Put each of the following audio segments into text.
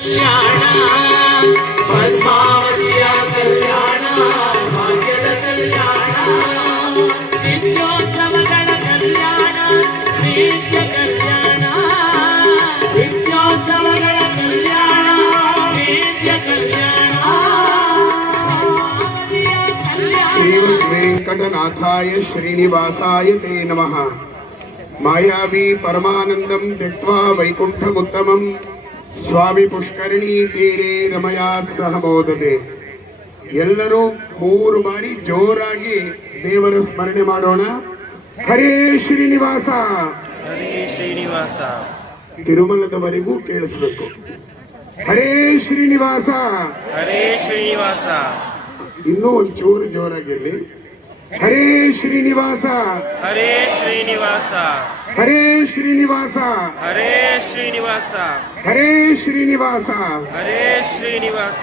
ಕಲ್ಯಾಣ ಪದ್ಮಾವತಿಯ ಕಲ್ಯಾಣ ಭಾಗ್ಯದ ಕಲ್ಯಾಣ ವಿದ್ಯೋತ್ಸವಗಳ ಕಲ್ಯಾಣ ಪ್ರೀತಿಯ ಕಲ್ಯಾಣ ವಿದ್ಯೋತ್ಸವಗಳ ಕಲ್ಯಾಣ ಪ್ರೀತಿಯ ಕಲ್ಯಾಣ ಶ್ರೀಮದ್ ವೆಂಕಟನಾಥಾಯ ಶ್ರೀನಿವಾಸಾಯ ತೇ ನಮಃ. ಮಾಯಾವಿ ಪರಮಾನಂದಂ ತ್ಯಕ್ವಾ ವೈಕುಂಠಮುತ್ತಮಂ ಸ್ವಾಮಿ ಪುಷ್ಕರಣಿ ತೀರೆ ರಮಯಾ ಸಹ ಮೋದದೆ. ಎಲ್ಲರೂ 3 ಬಾರಿ ಜೋರಾಗಿ ದೇವರ ಸ್ಮರಣೆ ಮಾಡೋಣ. ಹರೇ ಶ್ರೀನಿವಾಸ, ಹರೇ ಶ್ರೀನಿವಾಸ. ತಿರುಮಲದವರೆಗೂ ಕೇಳಿಸ್ಬೇಕು. ಹರೇ ಶ್ರೀನಿವಾಸ, ಹರೇ ಶ್ರೀನಿವಾಸ. ಇನ್ನೂ ಒಂಚೂರು ಜೋರಾಗಿರ್ಲಿ. ಹರೇ ಶ್ರೀನಿವಾಸ, ಹರೇ ಶ್ರೀನಿವಾಸ. ಹರೇ ಶ್ರೀನಿವಾಸ, ಹರೇ ಶ್ರೀನಿವಾಸ. ಹರೇ ಶ್ರೀನಿವಾಸ. ಹರೇ ಶ್ರೀನಿವಾಸ.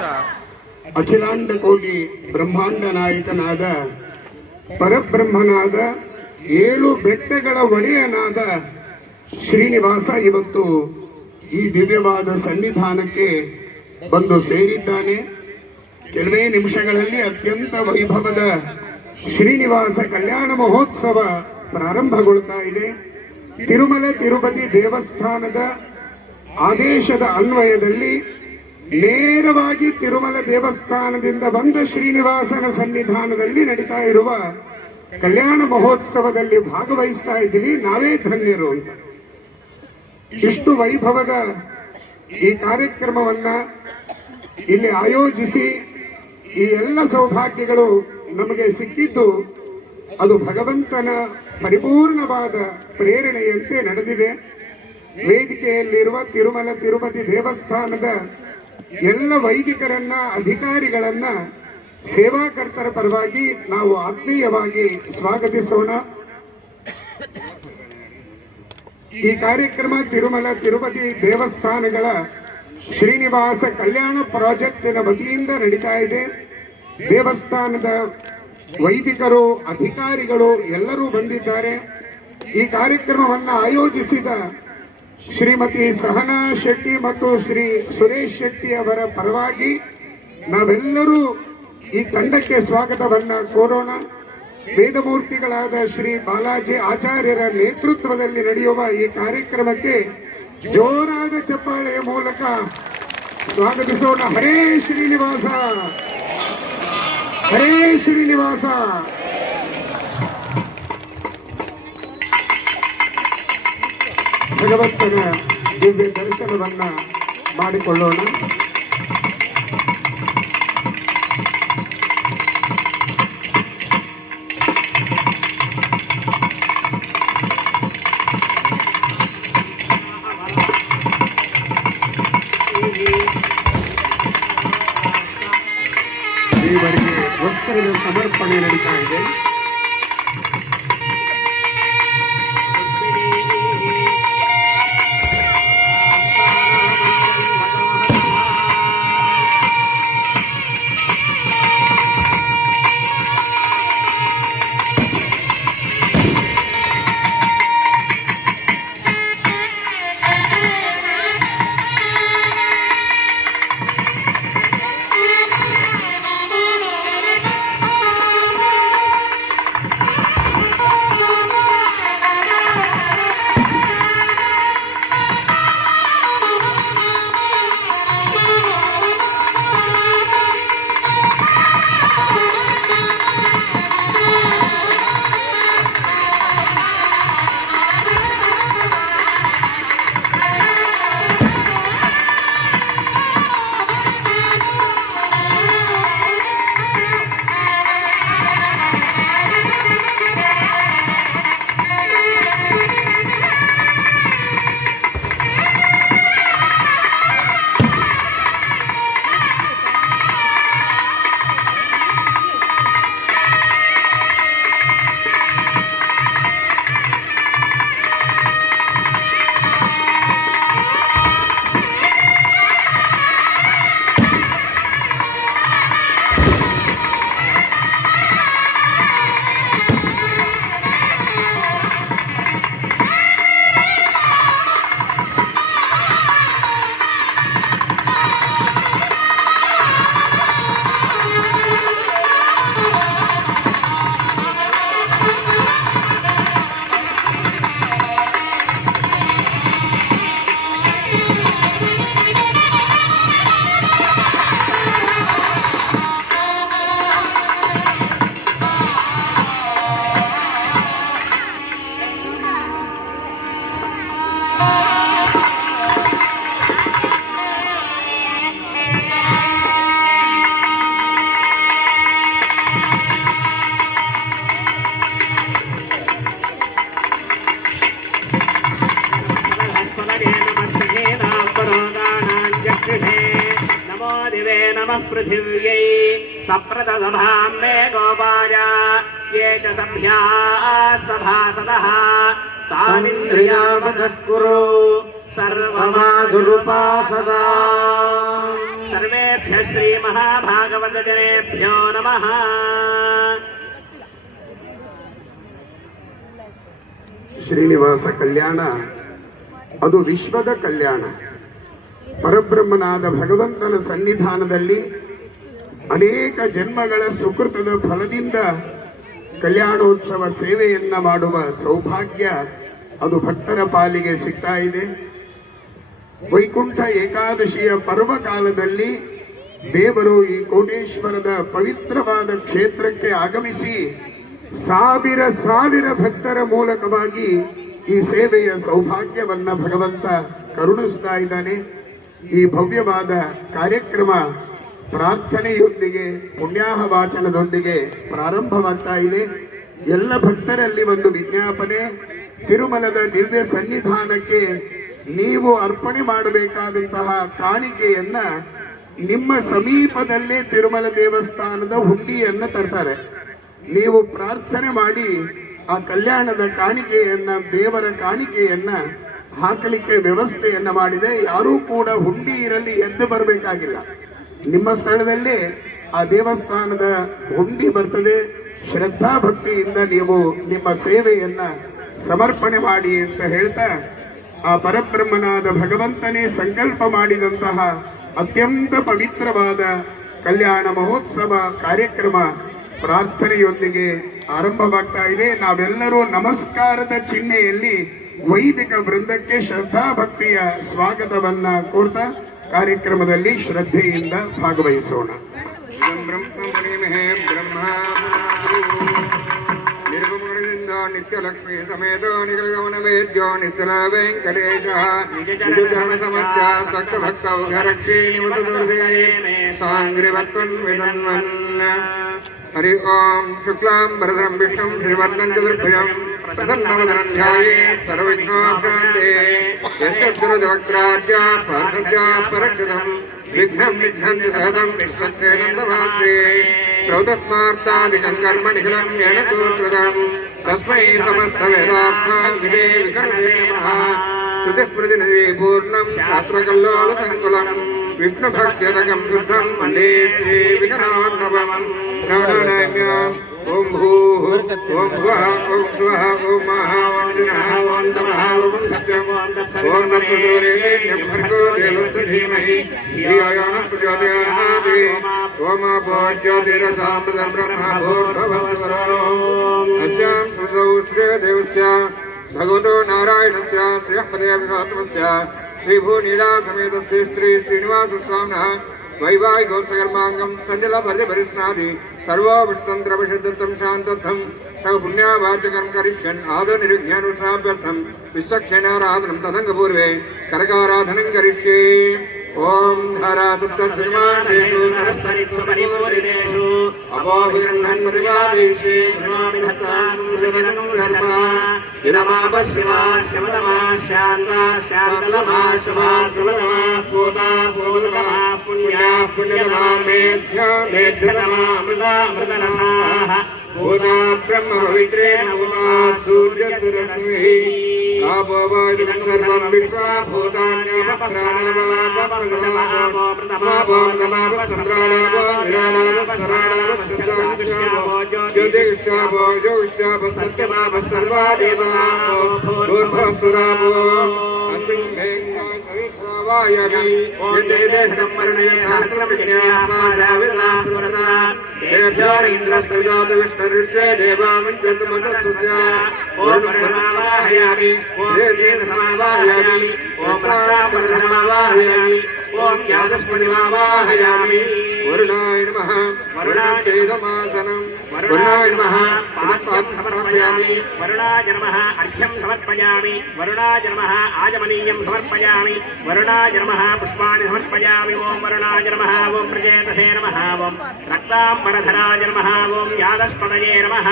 ಅಖಿಲಾಂಡ ಕೋಟಿ ಬ್ರಹ್ಮಾಂಡ ನಾಯಕನಾದ ಪರಬ್ರಹ್ಮನಾದ 7 ಬೆಟ್ಟಗಳ ಒಡೆಯನಾದ ಶ್ರೀನಿವಾಸ ಇವತ್ತು ಈ ದಿವ್ಯವಾದ ಸನ್ನಿಧಾನಕ್ಕೆ ಬಂದು ಸೇರಿದ್ದಾನೆ. ಕೆಲವೇ ನಿಮಿಷಗಳಲ್ಲಿ ಅತ್ಯಂತ ವೈಭವದ ಶ್ರೀನಿವಾಸ ಕಲ್ಯಾಣ ಮಹೋತ್ಸವ ಪ್ರಾರಂಭಗೊಳ್ತಾ ಇದೆ. ತಿರುಮಲ ತಿರುಪತಿ ದೇವಸ್ಥಾನದ ಆದೇಶದ ಅನ್ವಯದಲ್ಲಿ ನೇರವಾಗಿ ತಿರುಮಲ ದೇವಸ್ಥಾನದಿಂದ ಬಂದ ಶ್ರೀನಿವಾಸನ ಸನ್ನಿಧಾನದಲ್ಲಿ ನಡೀತಾ ಇರುವ ಕಲ್ಯಾಣ ಮಹೋತ್ಸವದಲ್ಲಿ ಭಾಗವಹಿಸ್ತಾ ಇದ್ದೀವಿ. ನಾವೇ ಧನ್ಯರು ಅಂತ. ಇಷ್ಟು ವೈಭವದ ಈ ಕಾರ್ಯಕ್ರಮವನ್ನ ಇಲ್ಲಿ ಆಯೋಜಿಸಿ ಈ ಎಲ್ಲ ಸೌಭಾಗ್ಯಗಳು ನಮಗೆ ಸಿಕ್ಕಿದ್ದು ಅದು ಭಗವಂತನ ಪರಿಪೂರ್ಣವಾದ ಪ್ರೇರಣೆಯಂತೆ ನಡೆದಿದೆ. ವೇದಿಕೆಯಲ್ಲಿರುವ ತಿರುಮಲ ತಿರುಪತಿ ದೇವಸ್ಥಾನದ ಎಲ್ಲ ವೈದಿಕರನ್ನ, ಅಧಿಕಾರಿಗಳನ್ನ, ಸೇವಾಕರ್ತರ ಪರವಾಗಿ ನಾವು ಆತ್ಮೀಯವಾಗಿ ಸ್ವಾಗತಿಸೋಣ. ಈ ಕಾರ್ಯಕ್ರಮ ತಿರುಮಲ ತಿರುಪತಿ ದೇವಸ್ಥಾನಗಳ ಶ್ರೀನಿವಾಸ ಕಲ್ಯಾಣ ಪ್ರಾಜೆಕ್ಟಿನ ವತಿಯಿಂದ ನಡೀತಾ ಇದೆ. ದೇವಸ್ಥಾನದ ವೈದಿಕರು, ಅಧಿಕಾರಿಗಳು ಎಲ್ಲರೂ ಬಂದಿದ್ದಾರೆ. ಈ ಕಾರ್ಯಕ್ರಮವನ್ನು ಆಯೋಜಿಸಿದ ಶ್ರೀಮತಿ ಸಹನಾ ಶೆಟ್ಟಿ ಮತ್ತು ಶ್ರೀ ಸುರೇಶ್ ಶೆಟ್ಟಿ ಅವರ ಪರವಾಗಿ ನಾವೆಲ್ಲರೂ ಈ ತಂಡಕ್ಕೆ ಸ್ವಾಗತವನ್ನ ಕೋರೋಣ. ವೇದಮೂರ್ತಿಗಳಾದ ಶ್ರೀ ಬಾಲಾಜಿ ಆಚಾರ್ಯರ ನೇತೃತ್ವದಲ್ಲಿ ನಡೆಯುವ ಈ ಕಾರ್ಯಕ್ರಮಕ್ಕೆ ಜೋರಾದ ಚಪ್ಪಾಳೆಯ ಮೂಲಕ ಸ್ವಾಗತಿಸೋಣ. ಹರೇ ಶ್ರೀನಿವಾಸ, ಹರೇ ಶ್ರೀನಿವಾಸ. ಭಗವಂತನ ದಿವ್ಯ ದರ್ಶನವನ್ನ ಮಾಡಿಕೊಳ್ಳೋಣ. ದೇವರಿಗೆ ವಸ್ತ್ರದ ಸಮರ್ಪಣೆ ನಡೀತಾ ಇದೆ. दिवे नमः पृथिव्यै सप्रतसभां मे गोपाय ये च सभ्याः सभासदः तामिन्द्रियावतः कुरु सर्वमाधुरुपासदा सर्वेभ्यः श्रीमहाभागवतजनेभ्यो नमः ಶ್ರೀನಿವಾಸ ಕಲ್ಯಾಣ ಅದು ವಿಶ್ವದ ಕಲ್ಯಾಣ. ಪರಬ್ರಹ್ಮನಾದ ಭಗವಂತನ ಸನ್ನಿಧಾನದಲ್ಲಿ ಅನೇಕ ಜನ್ಮಗಳ ಸುಕೃತದ ಫಲದಿಂದ ಕಲ್ಯಾಣೋತ್ಸವ ಸೇವೆಯನ್ನ ಮಾಡುವ ಸೌಭಾಗ್ಯ ಅದು ಭಕ್ತರ ಪಾಲಿಗೆ ಸಿಗ್ತಾ ಇದೆ. ವೈಕುಂಠ ಏಕಾದಶಿಯ ಪರ್ವಕಾಲದಲ್ಲಿ ದೇವರು ಈ ಕೋಟೇಶ್ವರದ ಪವಿತ್ರವಾದ ಕ್ಷೇತ್ರಕ್ಕೆ ಆಗಮಿಸಿ ಸಾವಿರ ಸಾವಿರ ಭಕ್ತರ ಮೂಲಕವಾಗಿ ಈ ಸೇವೆಯ ಸೌಭಾಗ್ಯವನ್ನ ಭಗವಂತ ಕರುಣಿಸ್ತಾ ಇದ್ದಾನೆ. ಈ ಭವ್ಯವಾದ ಕಾರ್ಯಕ್ರಮ ಪ್ರಾರ್ಥನೆಯೊಂದಿಗೆ ಪುಣ್ಯಾಹ ವಾಚನದೊಂದಿಗೆ ಪ್ರಾರಂಭವಾಗ್ತಾ ಇದೆ. ಎಲ್ಲ ಭಕ್ತರಲ್ಲಿ ಒಂದು ವಿಜ್ಞಾಪನೆ, ತಿರುಮಲದ ದಿವ್ಯ ಸನ್ನಿಧಾನಕ್ಕೆ ನೀವು ಅರ್ಪಣೆ ಮಾಡಬೇಕಾದಂತಹ ಕಾಣಿಕೆಯನ್ನ ನಿಮ್ಮ ಸಮೀಪದಲ್ಲೇ ತಿರುಮಲ ದೇವಸ್ಥಾನದ ಹುಂಡಿಯನ್ನ ತರ್ತಾರೆ. ನೀವು ಪ್ರಾರ್ಥನೆ ಮಾಡಿ ಆ ಕಲ್ಯಾಣದ ಕಾಣಿಕೆಯನ್ನ, ದೇವರ ಕಾಣಿಕೆಯನ್ನ ಹಾಕಲಿಕ್ಕೆ ವ್ಯವಸ್ಥೆಯನ್ನ ಮಾಡಿದೆ. ಯಾರೂ ಕೂಡ ಹುಂಡಿ ಇರಲಿ ಎದ್ದು ಬರಬೇಕಾಗಿಲ್ಲ. ನಿಮ್ಮ ಸ್ಥಳದಲ್ಲೇ ಆ ದೇವಸ್ಥಾನದ ಹುಂಡಿ ಬರ್ತದೆ. ಶ್ರದ್ಧಾ ಭಕ್ತಿಯಿಂದ ನೀವು ನಿಮ್ಮ ಸೇವೆಯನ್ನ ಸಮರ್ಪಣೆ ಮಾಡಿ ಅಂತ ಹೇಳ್ತಾ, ಆ ಪರಬ್ರಹ್ಮನಾದ ಭಗವಂತನೇ ಸಂಕಲ್ಪ ಮಾಡಿದಂತಹ ಅತ್ಯಂತ ಪವಿತ್ರವಾದ ಕಲ್ಯಾಣ ಮಹೋತ್ಸವ ಕಾರ್ಯಕ್ರಮ ಪ್ರಾರ್ಥನೆಯೊಂದಿಗೆ ಆರಂಭವಾಗ್ತಾ ಇದೆ. ನಾವೆಲ್ಲರೂ ನಮಸ್ಕಾರದ ಚಿಹ್ನೆಯಲ್ಲಿ ವೈದಿಕ ವೃಂದಕ್ಕೆ ಶ್ರದ್ಧಾ ಭಕ್ತಿಯ ಸ್ವಾಗತವನ್ನ ಕೋರ್ತಾ ಕಾರ್ಯಕ್ರಮದಲ್ಲಿ ಶ್ರದ್ಧೆಯಿಂದ ಭಾಗವಹಿಸೋಣ. ನಿತ್ಯ ಲಕ್ಷ್ಮೀ ಸಮೇತ ನಿಗಮನ ವೇದ್ಯೋ ನಿಶ್ಚಲ ವೆಂಕಟೇಶ ಸಮಸ್ತ ಸಕ್ತ ಭಕ್ತ ರಕ್ಷೇ ಸಾಂಗ್ರಿವತ್ವನ್ ವಿಧನ್ವನ್. ಹರಿ ಓಂ ಶುಕ್ಲಾಂ ವರದಂ ವಿಷ್ಣುಂ ಶ್ರೀವರ್ಧಂ ಚತುರ್ಭುಜಂ ಪ್ರಸನ್ನವದನಂ ಧ್ಯಾಯೇತ್ ಸರ್ವವಿಘ್ನೋಪಶಾಂತಯೇ. ಯಸ್ಯ ದುರದವಕ್ತ್ರಾದ್ಯ ಪಾರ್ಶ್ವದ್ಯ ಪರಕ್ಷಿತಂ ವಿಘ್ನಂ ವಿಘ್ನಂತಿ ಸಹಜಂ ವಿಶ್ವಕ್ಷೇನಂದಭಾಸ್ರೇ. ಶ್ರೌತಸ್ಮಾರ್ತಾದಿಕಂ ಕರ್ಮ ನಿಖಿಲಂ ಯೇನ ಸೂತ್ರದಂ ತಸ್ಮೈ ಸಮಸ್ತ ವೇದಾರ್ಥ ವಿದೇ ವಿಕರದೇ ನಮಃ. ಶ್ರುತಿಸ್ಮೃತಿ ನಿಧಿ ಪೂರ್ಣಂ ಶಾಸ್ತ್ರಕಲ್ಲೋಲ ಸಂಕುಲಂ ವಿಷ್ಣು ಭಕ್ತ್ಯದಕಂ ಶುದ್ಧಂ ವಂದೇ ಶ್ರೀ ವಿಕರಾರ್ಣವಂ. ಓಂ ಭೂಃ ಓಂ ಭುವಃ ಓಂ ಸ್ವಃ ಓಂ ಮಹಾ ಓಂ ಜಿನಃ ಓಂ ತಮಃ ಓಂ ಸತ್ಯಂ ಓಂ ನಮಃ ಭರ್ಗೋ ದೇವಸ್ಯ ಧೀಮಹಿ ಧಿಯೋ ಯೋ ನಃ ಪ್ರಚೋದಯಾತ್. ಓಂ ಅಪೋ ಜ್ಯೋತಿರಸಾಮೃತಂ ಬ್ರಹ್ಮ ಭೂರ್ಭುವಃ. ಅಸ್ಯಾಂ ಸ್ಮೃತೌ ಶ್ರೀದೇವಸ್ಯ ಭಗವತೋ ನಾರಾಯಣಸ್ಯ ಶ್ರೀಪದೇ ವಿಭಾತಮಸ್ಯ ಶ್ರೀಭೂನೀಲಾ ಸಮೇತಸ್ಯ ಶ್ರೀ ಶ್ರೀನಿವಾಸ ಸ್ವಾಮಿನಃ ವೈವಾಹಿಕೋತ್ಸಕರ್ಮಾಂಗಂ ಸಂಜಲ ಪರಿಸ್ನಾದಿ ಸರ್ವೋಪಸ್ತಂತ್ರ ವಿಶುದ್ಧಂ ಶಾಂತತ್ವಂ ತವ ಪುಣ್ಯವಾಚಕಂ ಕರಿಷ್ಯನ್ ಆದೋ ನಿರ್ವಿಘ್ನಾನುಷ್ಠಾಭ್ಯರ್ಥಂ ವಿಶ್ವಕ್ಷೇಣಾರಾಧನಂ ತದಂಗಪೂರ್ವೆ ಕರಕಾರಾಧನಂ ಕರಿಷ್ಯೇ. ಓಂ ಧಾರಾಸುಪ್ತಶ್ರೀಮಾನೇಷು ನರಸರಿತ್ಸು ಪರಿಪೂರಿತೇಷು ಅಪೋಭಿರ್ಣನ್ಮತಿವಾದೇಶೇ ಶ್ರೀಮಾಮಿ ಭಕ್ತಾಂ ಸುಜನಂ ಧರ್ಮ ಇದಮಾಪ ಶಿವಾ ಶಿವತಮಾ ಶಾಂತ ಶಾಂತಲಮಾ ಶುಭಾ ಶುಭತಮಾ ಪೂತಾ ಪೂತಮಾ ಪುಣ್ಯಾ ಪುಣ್ಯತಮಾ ಮೇಧ್ಯ ಮೇಧ್ಯತಮಾ ಅಮೃತಾ ಅಮೃತರಸಾಃ ಭೂತಾ ಬ್ರಹ್ಮ ಪವಿತ್ರೇಣ ಭೂತಾ ಸೂರ್ಯಸ್ಯ ರಶ್ಮಿಃ ಆಪೋವಾಯುಧಂ ಸರ್ವಂ ವಿಶ್ವಾ ಭೂತಾನ್ಯಪ ಪ್ರಾಣಬಲಾಪೋ ಪ್ರಥಮಾಪೋ ಸಂಪ್ರಾಣಾಪೋ ವಿರಾಣಾಪ ಸರಾಣಾಪ ಸತ್ಯಾಪೋ ಜ್ಯೋತಿಷ್ಯಾಪೋ ಜ್ಯೋತಿಷ್ಯಾಪ ಸತ್ಯಮಾಪ ಸರ್ವಾ ದೇವಾಪೋ ಭೂರ್ಭುವಃಸುರಾಪೋ ಅಸ್ಮಿನ್ ಮೇಘಾ ಸವಿಶ್ರಾವಾಯಮಿ ಯದೇದೇಶಕಂ ವರ್ಣಯ ಸಹಸ್ರವಿಜ್ಞಾಪಾದಾವಿಲಾಪುರತಾ ದೇವ್ಯೋ ಇಂದ್ರಸ್ತವಿಜಾತ ವಿಷ್ಣುರಿಶ್ವೇ ದೇವಾಮಿಂಚತಮತಸ್ತುತ್ಯ ಓಂ ಪರಮಾವಾಹಯಾಮಿ ಓಂ ದೇವಸಮಾವಾಹಯಾಮಿ ಓಂ ಪ್ರಾಣಪರಸಮಾವಾಹಯಾಮಿ ಓಂ ಯಾದಸ್ಮಣಿಮಾವಾಹಯಾಮಿ. ವರುಣಾಯ ನಮಃ ವರುಣಾಚೈದಮಾಸನಂ वरुणाय नमः पाद्यं समर्पयामि वरुणाय नमः अर्घ्यं समर्पयामि वरुणाय नमः आजमनीयं समर्पयामि वरुणाय नमः पुष्पाणि समर्पयामि ओम वरुणाय नमः ओम प्रजेतसे नमः ओम रक्ताम्बरधराय नमः ओम यागस्पतये नमः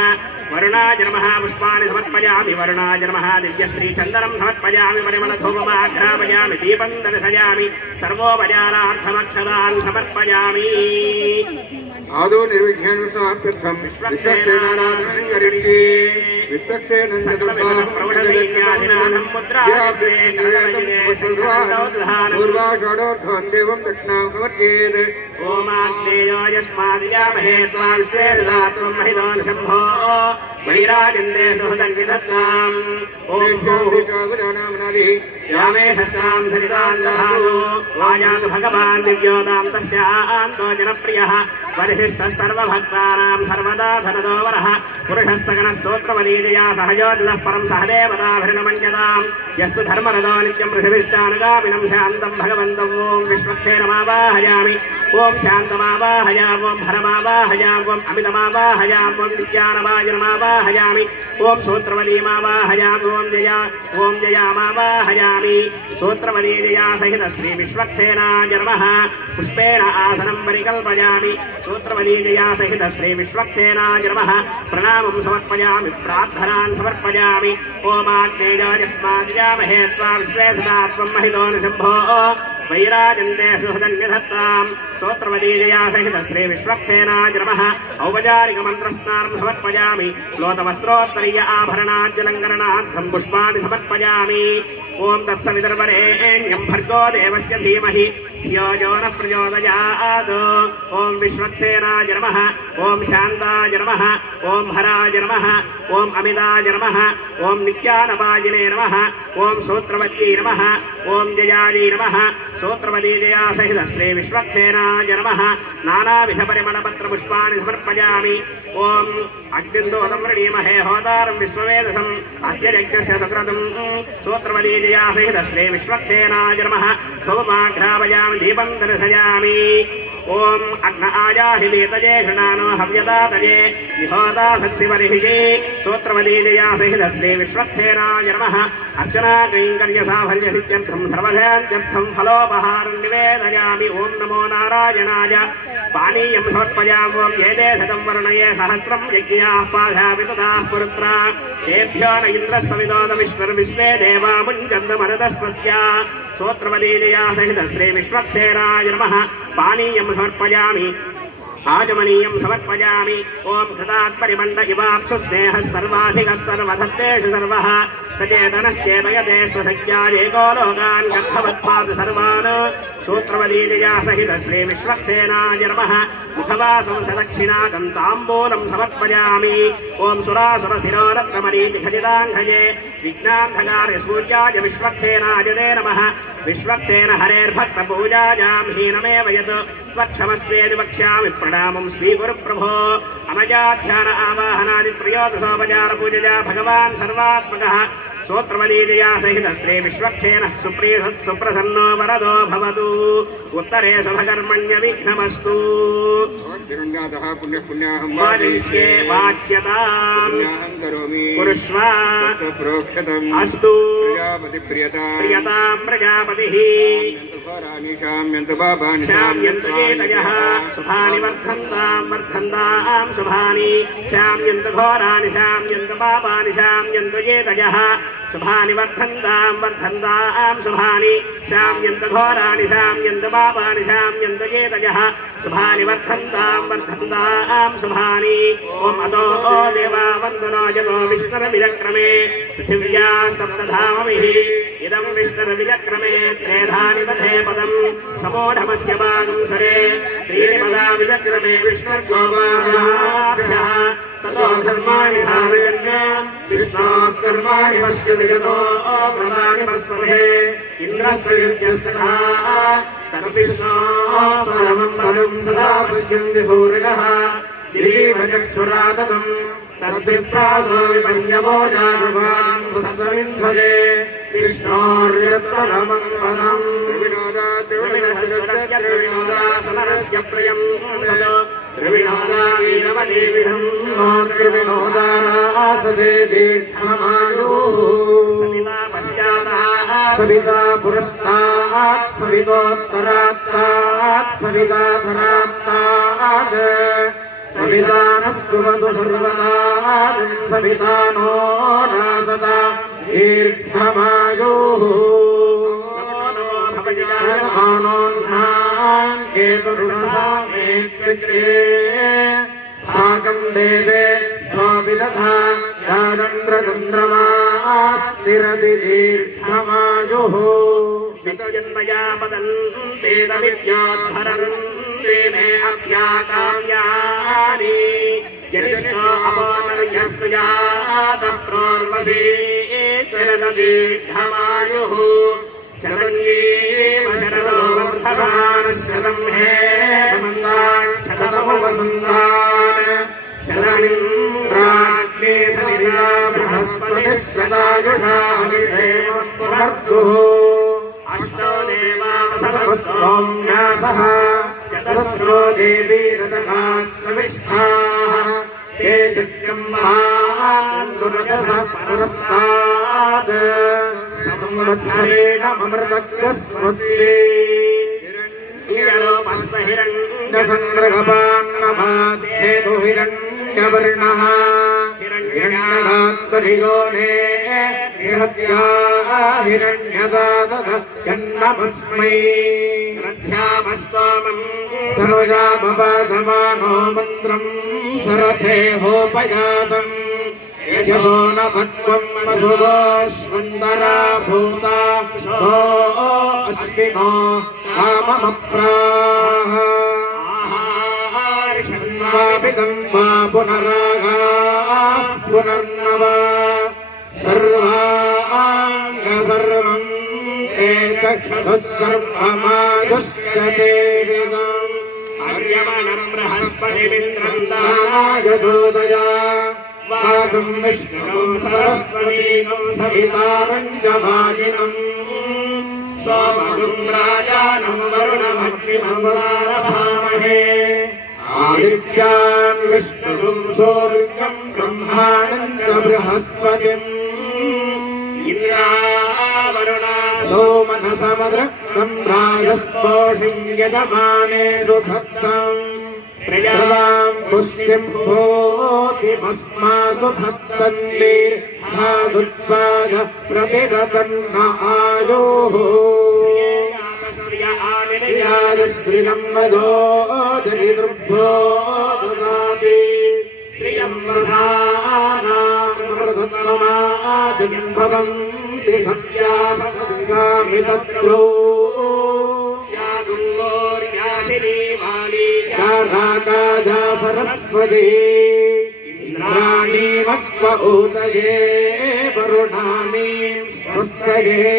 वरुणाय नमः पुष्पाणि समर्पयामि वरुणाय नमः दिव्यश्रीचन्दनं समर्पयामि परिमलधूपमाघ्रापयामि दीपं दर्शयामि सर्वोपचारार्थमक्षतान् समर्पयामि आदौ निर्विघ्नेन समाप्त्यर्थं विश्वक्सेनाराधनं करिष्ये विश्वक्सेनं प्रौढविज्ञाधिनाथं पूर्वाषाढोर्ध्वं देवं दक्षिणां समर्पयेत् ओमाग्नेयो यस्मादियामहे त्वा विश्वेदधात्वं महितोन् शम्भो वैराजन्दे सुहृदन्निदत्ताम् ॐ यामे शस्त्रां धरितान् दधातु आयातु भगवान् दिव्योतां तस्यान्तो जनप्रियः वरिशिष्ठः सर्वभक्तानां सर्वदा धनदो वरः पुरुषस्तगणस्तोत्रवलीजया सहयोजितः परं सहदेवताभिर्नमन्यताम् यस्तु धर्मरदो नित्यं पृथिविष्टानुगामिनं शान्तं भगवन्तम् ॐ विश्वक्षेणमावाहयामि ॐ शान्तमावाहयामि ॐ भरमावाहयामि ॐ अमितमावाहयामि ॐ विज्ञानवायनमावाहयामि ॐ सूत्रवलीमावाहयामि ॐ जयामावाहयामि सूत्रवलीजया सहित श्री विश्वक्षेनाय नमः पुष्पेण आसनं परिकल्पयामि सूत्रवलीजया सहित श्री विश्वक्षेनाय नमः प्रणामं समर्पयामि प्रार्थनान् समर्पयामि ओमाग्नेयो यस्माद्यामहे त्वा विश्वेदधात्वं महितोन् शम्भो वैराजन्ते सुहृदन्निधत्ताम् स्तोत्रवलीजया सहित श्री विश्वक्षेनाय नमः औपचारिकमन्त्रस्नानं समर्पयामि लोतवस्त्रोत्तरीय आभरणाद्यलङ्करणार्थं पुष्पाणि समर्पयामि ॐ तत्सवितुर्वरेण्यं भर्गो देवस्य धीमहि धियो यो नः प्रचोदयात् ॐ विश्वक्षेनाय नमः ॐ शान्ताय नमः ॐ हराय नमः ॐ अमिताय नमः ॐ नित्यानपायिने नमः ॐ सूत्रवत्यै नमः ॐ जयायै नमः सूत्रवलीजया सहित श्री विश्वक्षेनाय नमः नानाविधपरिमलपत्रपुष्पाणि समर्पयामि ॐ अग्निन्दोदं वृणीमहे होतारं विश्ववेदसम् अस्य यज्ञस्य सुकृतं सूत्रवलीजया सहित श्री विश्वक्षेनाय नमः धूपमाघ्रापयामि दीपं दर्शयामि ओम अग्न आयाहि वेतये घृणानो हव्यदातये विहोता सत्सिवरिहिजे सूत्रवलीजया सहित श्री विश्वक्षेनाय नमः अर्चना कैङ्कर्यसाफल्यसिद्ध्यर्थं सर्वधयान्त्यर्थं फलोपहारं निवेदयामि ओम नमो नारायणाय पानीयं समर्पयामि ओम एते शतं वर्णये सहस्रं यज्ञाः पाधापि तदाः पुरुत्रा तेभ्यो न इन्द्रस्वविदोदविश्वे देवा मुञ्जन्तु मरुतस्वस्य सूत्रवलीजया सहित श्री विश्वक्षेनाय नमः पानीयं समर्पयामि आजमनीयं समर्पयामि ओम कृतात्परिमण्ड इवाप्सु स्नेहः सर्वाधिकः सर्वधत्तेषु सर्वः सचेतनश्चेतयते स्वसज्ञाय एको लोकान् गद्धवत्पादु सर्वान् सूत्रवलीजया सहित श्री विश्वक्षेनाय नमः मुखवासं सदक्षिणाकं ताम्बूलं समर्पयामि ओम सुरासुरशिरोरत्नमरीचिखचिताङ्घये विघ्नान्धकार्य सूर्याय विश्वक्षेनाय ते नमः विश्वक्षेन हरेर्भक्तपूजायां हीनमेव यत् त्वक्षमस्वेति वक्ष्यामि प्रणामं स्वीकुरु प्रभो अमयाध्यान आवाहनादित्रयोदशोपचारपूजया भगवान् सर्वात्मकः सूत्रवलीजया सहित श्री विश्वक्षेनः सुप्रसन्नो वरदो भवतु उत्तरे शुभकर्मण्य विघ्नमस्तु जगन्नाथः पुण्यः पुण्याहं वाजयिष्ये वाच्यताम् कुरुष्व प्रोक्षतम् अस्तु प्रजापति प्रियतां प्रजापतिः शाम्यन्तु बाबानि शाम्यन्तु येतयः शुभानि वर्धन्तां वर्धन्तां शुभानि शाम्यन्तु घोराणि शाम्यन्तु पापानि शाम्यन्तु येतयः शुभानि वर्धन्तां वर्धन्तां शुभानि शाम्यन्तु घोराणि शाम्यन्तु पापानि शाम्यन्तु येतयः शुभानि वर्धन्तां वर्धन्तां शुभानि ओम अतो देवा वन्दनो जगो विष्णुरविचक्रमे पृथिव्या सप्तधामभिः इदं विष्णुरविचक्रमे त्रेधानि तथे पदं समोढमस्य भागं सरे त्रीणि पदा विचक्रमे विष्णुर्गोपाभ्यः ततो धर्माणि धारयन् विष्णोः कर्माणि पश्यति यतो प्रदानि पस्महे इन्द्रस्य यज्ञस्य तद्विष्णोः परमं पदं सदा पश्यन्ति सूर्यः दिलीपचक्षुराततं तद्विप्रासो विपञ्चमो जागृभान् पुष्पविन्धये विष्णोर्यत्परमं पदम् त्रिविनोदा त्रिविनोदा सुनरस्य प्रियं सद द्रविणोदावीरमदेविहम् त्रिविनोदानासदे दीर्घमायुः सविता पश्चाताः सविता पुरस्तात् सवितोत्तरात्तात् सविताधरात्तात् सविता नः सुमतु सर्वदा सविता नो रासदा दीर्घमायुः भागं देवे विदधा चन्द्रमास्तिरति दीर्घमायुः विजन्मया पदन्ते विद्योद्धरन्ते मे अभ्याकाम्यानि यदिष्टो अपोनर्यस्तु जातः प्रोर्वशी दीर्घमायुः शतङ्गीव शरदो वर्धमानः शतं हे शतमुपसन्तान् शतमिन्द्राग्ने सविता बृहस्पतिः शतायुषा हविषेमं पुनर्दुः अष्टो देवावसवः सौम्यासः चतस्रो देवी रतकाश्रविष्ठाः ते दिव्यम्बान्दुरजः पुरस्तात् संवत्सरेण अमृतस्य स्वस्ति हिरण्यसङ्ग्रहपान्नभाच्छेदो हिरण्यवर्णः हिरण्यदात्तरियोने हिरद्या हिरण्यदातदन्नमस्मै रथ्यामस्तोमम् सर्वजामवाधमानो मन्त्रम् सरथेहोपयातम् यशसो न भक्त्वम् मधुगोष्वन्दरा भूता सो अस्मिनो काममप्राह वापितं वा पुनरागा पुनर्नवा सर्वाङ्गसर्वम् एकक्षुस्सर्वमायुष्यते विदम् अर्यमणम् बृहस्पतिमिन्द्रम् दानायजोदया वागम् विष्णुम् सरस्वतीम् सवितारम् च वाजिनम् सोमगुम् राजानम् वरुणमग्निमवारभामहे आदित्यान् विष्णुम् सूर्यम् ब्रह्माणम् च बृहस्पतिम् इन्द्रावरुणा सोमनसमदृक्तम् राजस्पोषिम् यजमाने रुधत्तम् प्रजाम् पुष्टिम् भूतिमस्मासु भक्तन्नीर्धादुत्पाद प्रतिगतन्न आयोः श्रियम् वदो जनिदृभ्यो ददाति श्रियम् वधानामृतमादिम् भवन्ति सत्यामितत्रो राजा सरस्वती इन्द्राणी वक्व ऊतये वरुणानि स्वस्तये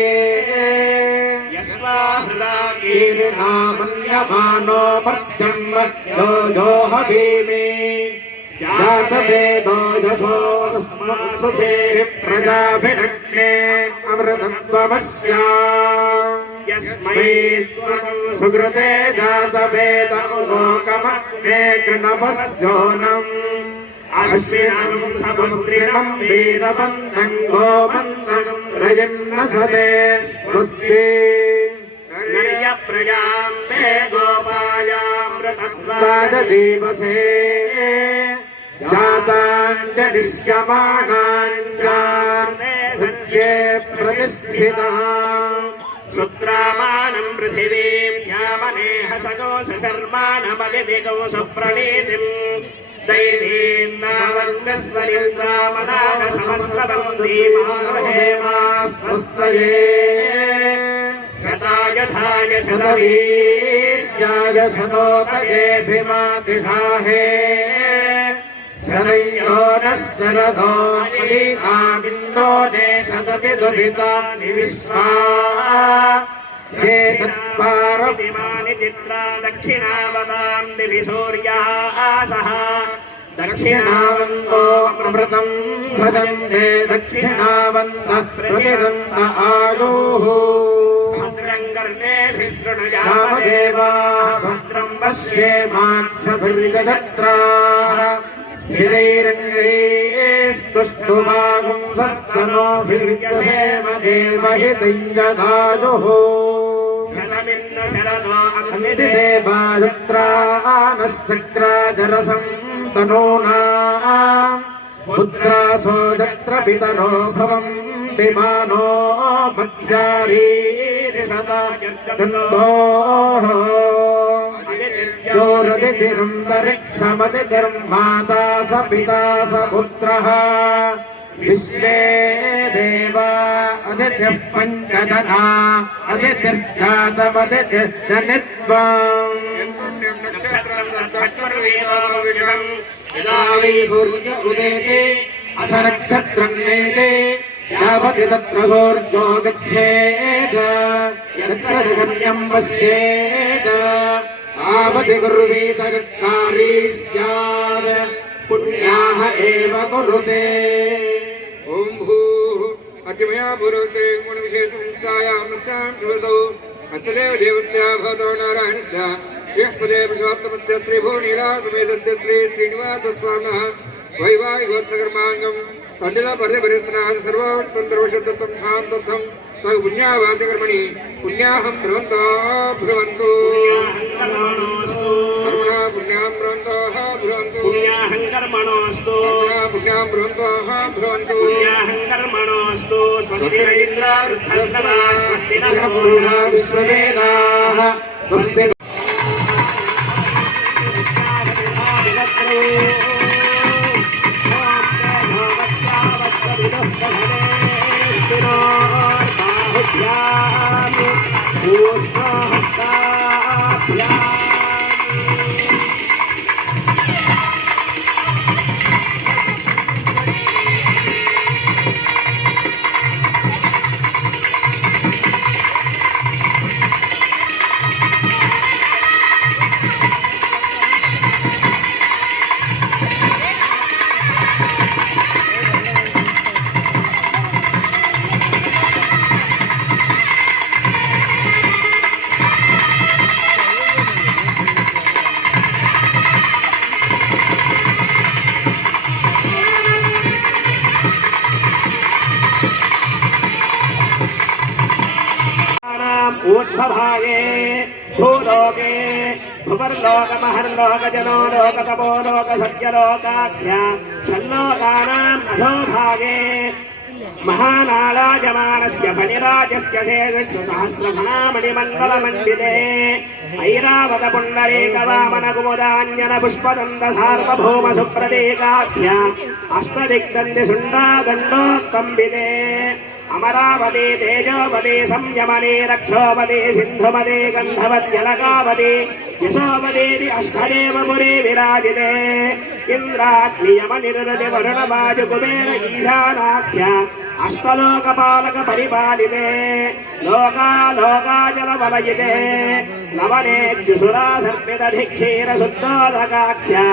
यस्माहृदाकीर्णामन्यमानो मर्त्यम् योजो हवीमि जातवेदो यशो स्मृतेः प्रजाभिरग्ने अमृतत्वमस्या यस्मै सुकृते जातवेद लोकमग्ने कृणवस्योनम् अश्विनम् समुद्रिणम् वीरबन्धम् गोमन्दम् रजन्नसते स्वस्ति नर्यप्रजाम् मे गोपायामृतत्वाददिवसे जाताञ्जनिष्यमाणाञ्च सत्ये प्रतिष्ठिताम् शुक्रामाणम् पृथिवीम् ध्यामनेह सगोष शर्माणमदिदिगौ सुप्रणीतिम् दैवीम् नावङ्गस्वरिन्द्रामनागसमस्रबन्धीमाहेमा स्वस्तये शतायथाय शतवीर्याय शतोपजेऽभिमातिषाहे शरयो नः शरदो मलिनागिन्दो ने शतति दुरितानि विश्वा ये तत्पारविमानि चित्रा दक्षिणावताम् दिवि सूर्यासः दक्षिणावन्तो अमृतम् भजन्ते दक्षिणावन्तः प्रतिदन्त आयुः भद्रम् कर्णेभिः शृणुयाम देवाः भद्रम् अस्येमाक्षभिर्गगत्राः स्थिरैरङ्गैस्तुष्टुवागुंसस्तनोभिर्यसेम देवहितैरदायुः देवायुत्रानश्चक्राजरसं तनूनाम् पुत्रासो यत्र पितरो भवन्ति मानो मज्जारीरिषदायर्गन्धोः योरदितिरन्तरिक्षमदितिर्माता स पिता स पुत्रः विश्वे देवा अदितिः पञ्चजना अदितिर्जातमदितिर्जनित्वम् यदा वै सूर्य उदेते अथ नक्षत्रं नेते यावति तत्र सूर्यो गच्छेत् यत्र जगन्यं पश्येत् आवति कुर्वीत यत्कारी स्यात् पुण्याः एव कुरुते ॐ भूः अतिमया पुरोते गुणविशेषसंस्थायां नस्यां शिवतो अस्य देवस्य भवतो नारायणस्य बृहस्पते विश्वात्तमस्य श्रीभुवनीलासमेतस्य श्री श्रीनिवासस्वामिनः वैवाहिकोत्सकर्माङ्गं तण्डिलपरिपरिसराः सर्वोत्तरवशतत्वं शान्तत्वं पुण्यावाचकर्मणि पुण्याहं भ्रुवन्तु कर्मणा पुण्यां भ्रुवन्तः भ्रुवन्तु कर्मणोऽस्तु पुण्यां भ्रुवन्तः भ्रुवन्तु कर्मणोऽस्तु स्वस्ति न इन्द्रो वृद्धस्तदा स्वस्ति नः पूर्णा विश्ववेदाः स्वस्ति ऊर्ध्वभागे भूलोके भुवर्लोकमहर्लोकजनो लोकतपो लोकसत्यलोकाख्या षण्लोकानाम् अधोभागे महानालायमानस्य फणिराजस्य शेषस्य सहस्रफणामणिमण्डलमण्डिते ऐरावतपुण्डरीकवामनकुमुदान्यनपुष्पदन्तसार्वभौमसुप्रतीकाख्या अष्टदिग्दन्तिशुण्डादण्डोत्तम्बिते अमरावती तेजोवती संयमने रक्षोवती सिन्धुमती गन्धवत्यलकावती यशोवतीति अष्टदेवपुरी विराजिते इन्द्राग्नियमनिरृति वरुणवायुकुबेर ईशानाख्या अष्टलोकपालक परिपालिते लोकालोकाजलवलयिते लवनेक्षुसुराधर्मितधिक्षीरशुद्धोदकाख्या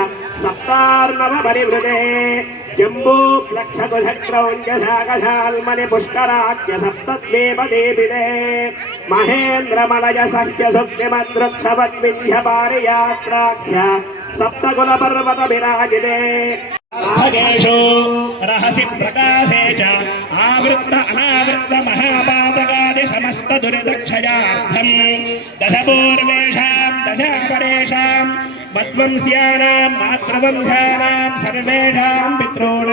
सप्तार्णव परिवृते जम्बू प्लक्षकुशक्रौञ्जशाकशाल्मणि पुष्कराख्य सप्तद्वीपदीपिते महेन्द्रमलय सह्य सुग्निमद्रुक्षवद्विन्ध्यपारियात्राख्य सप्तकुलपर्वत विराजिते भगेषु रहसि प्रकाशे च आवृत्त अनावृत्त महापातकादि समस्त दुरितक्षयार्थं दशपूर्वेषां दशापरेषां मद्वंस्यानां मातृवंशानां सर्वेषां पितॄणां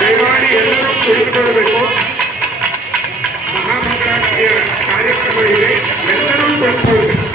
ದಯಮಾಡಿ ಎಲ್ಲರೂ ಕುಳಿತುಕೊಳ್ಳಬೇಕು. ಮಹಾಮಂಗಳಾರತಿಯ ಕಾರ್ಯಕ್ರಮ ಇದೆ, ಎಲ್ಲರೂ ಕುಳಿತುಕೊಳ್ಳಬೇಕು.